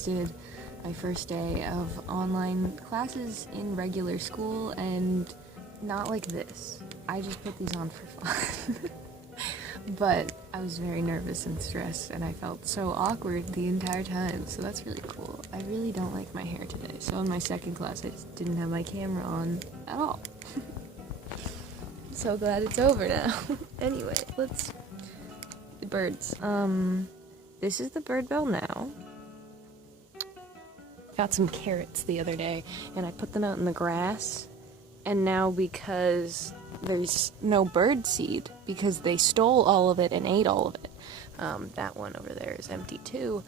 wasted my first day of online classes in regular school, and not like this. I just put these on for fun. But I was very nervous and stressed, and I felt so awkward the entire time, so that's really cool. I really don't like my hair today, so in my second class I just didn't have my camera on at all. So glad it's over now. Anyway, the birds. This is the bird bell now. Got some carrots the other day, and I put them out in the grass, and now because there's no bird seed, because they stole all of it and ate all of it, that one over there is empty too,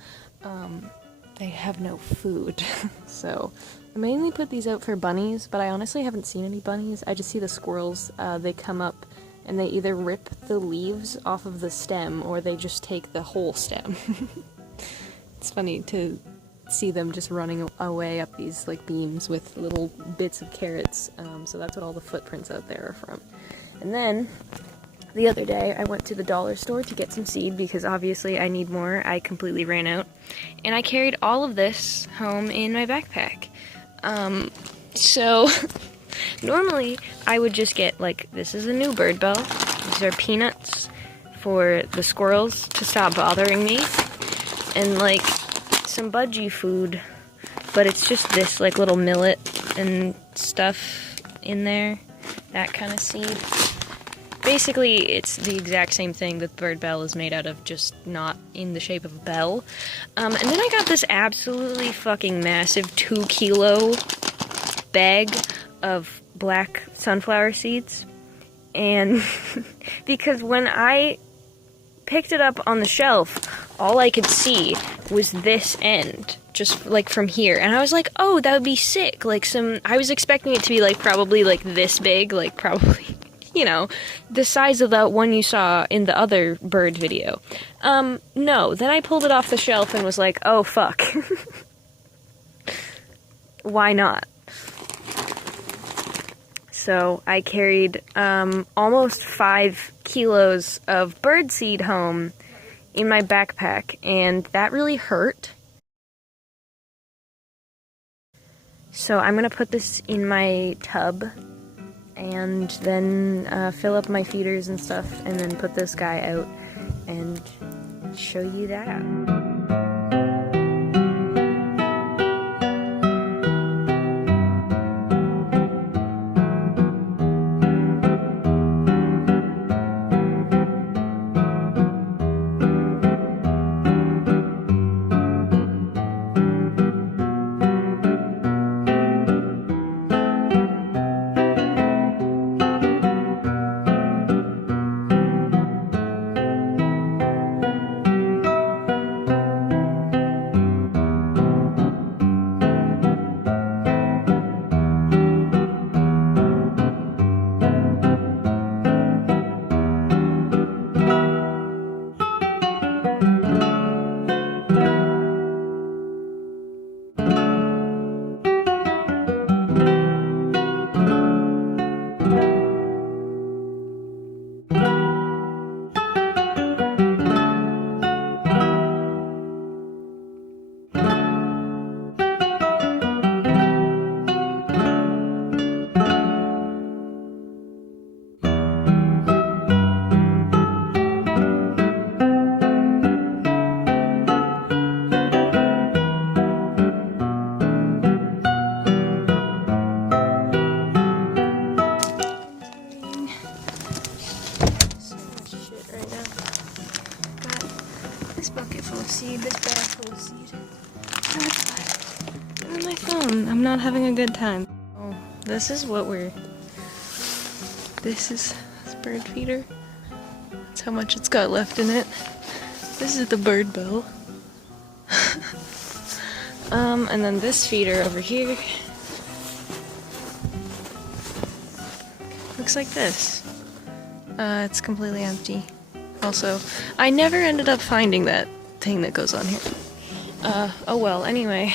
they have no food. So I mainly put these out for bunnies, but I honestly haven't seen any bunnies. I just see the squirrels. They come up and they either rip the leaves off of the stem or they just take the whole stem. It's funny to see them just running away up these like beams with little bits of carrots, so that's what all the footprints out there are from. And then the other day I went to the dollar store to get some seed because obviously I need more. I completely ran out, and I carried all of this home in my backpack. So normally I would just get, like, this is a new bird bell, these are peanuts for the squirrels to stop bothering me, and like some budgie food, but it's just this like little millet and stuff in there, that kind of seed. Basically it's the exact same thing that bird bell is made out of, just not in the shape of a bell. And then I got this absolutely fucking massive 2-kilo bag of black sunflower seeds, and because when I picked it up on the shelf, all I could see was this end, just like from here, and I was like, oh, that would be sick. Like I was expecting it to be like probably like this big, like probably, you know, the size of that one you saw in the other bird video. No, then I pulled it off the shelf and was like, oh fuck. Why not? So I carried almost 5 kilos of birdseed home in my backpack, and that really hurt. So I'm gonna put this in my tub and then fill up my feeders and stuff, and then put this guy out and show you that. This bucket full of seed, this bag full of seed. That's fine. I'm on my phone. I'm not having a good time. Oh, this is this bird feeder. That's how much it's got left in it. This is the bird bell. And then this feeder over here looks like this. It's completely empty. Also, I never ended up finding that thing that goes on here. Oh well, anyway.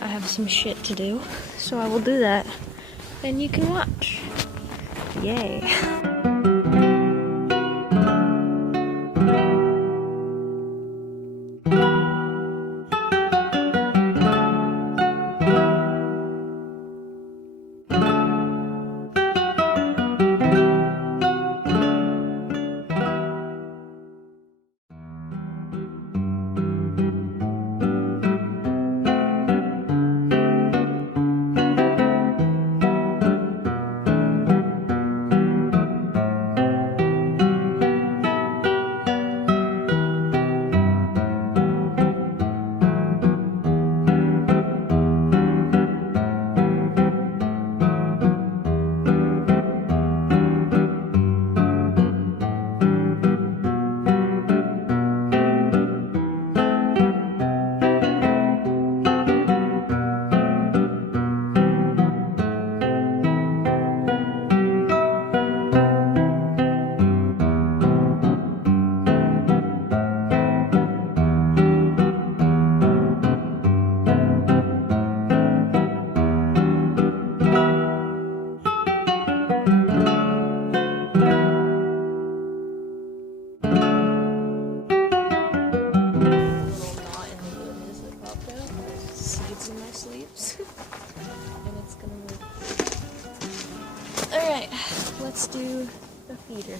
I have some shit to do, so I will do that. And you can watch. Yay. seeds in my sleeves. And it's gonna work. Alright, let's do the feeder.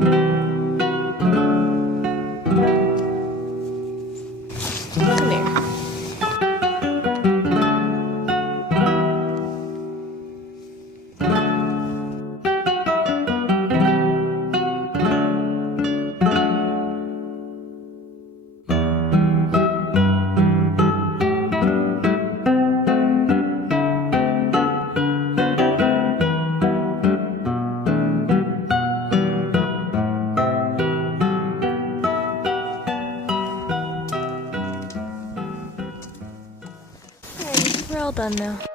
Come here. Alright, we're all done now.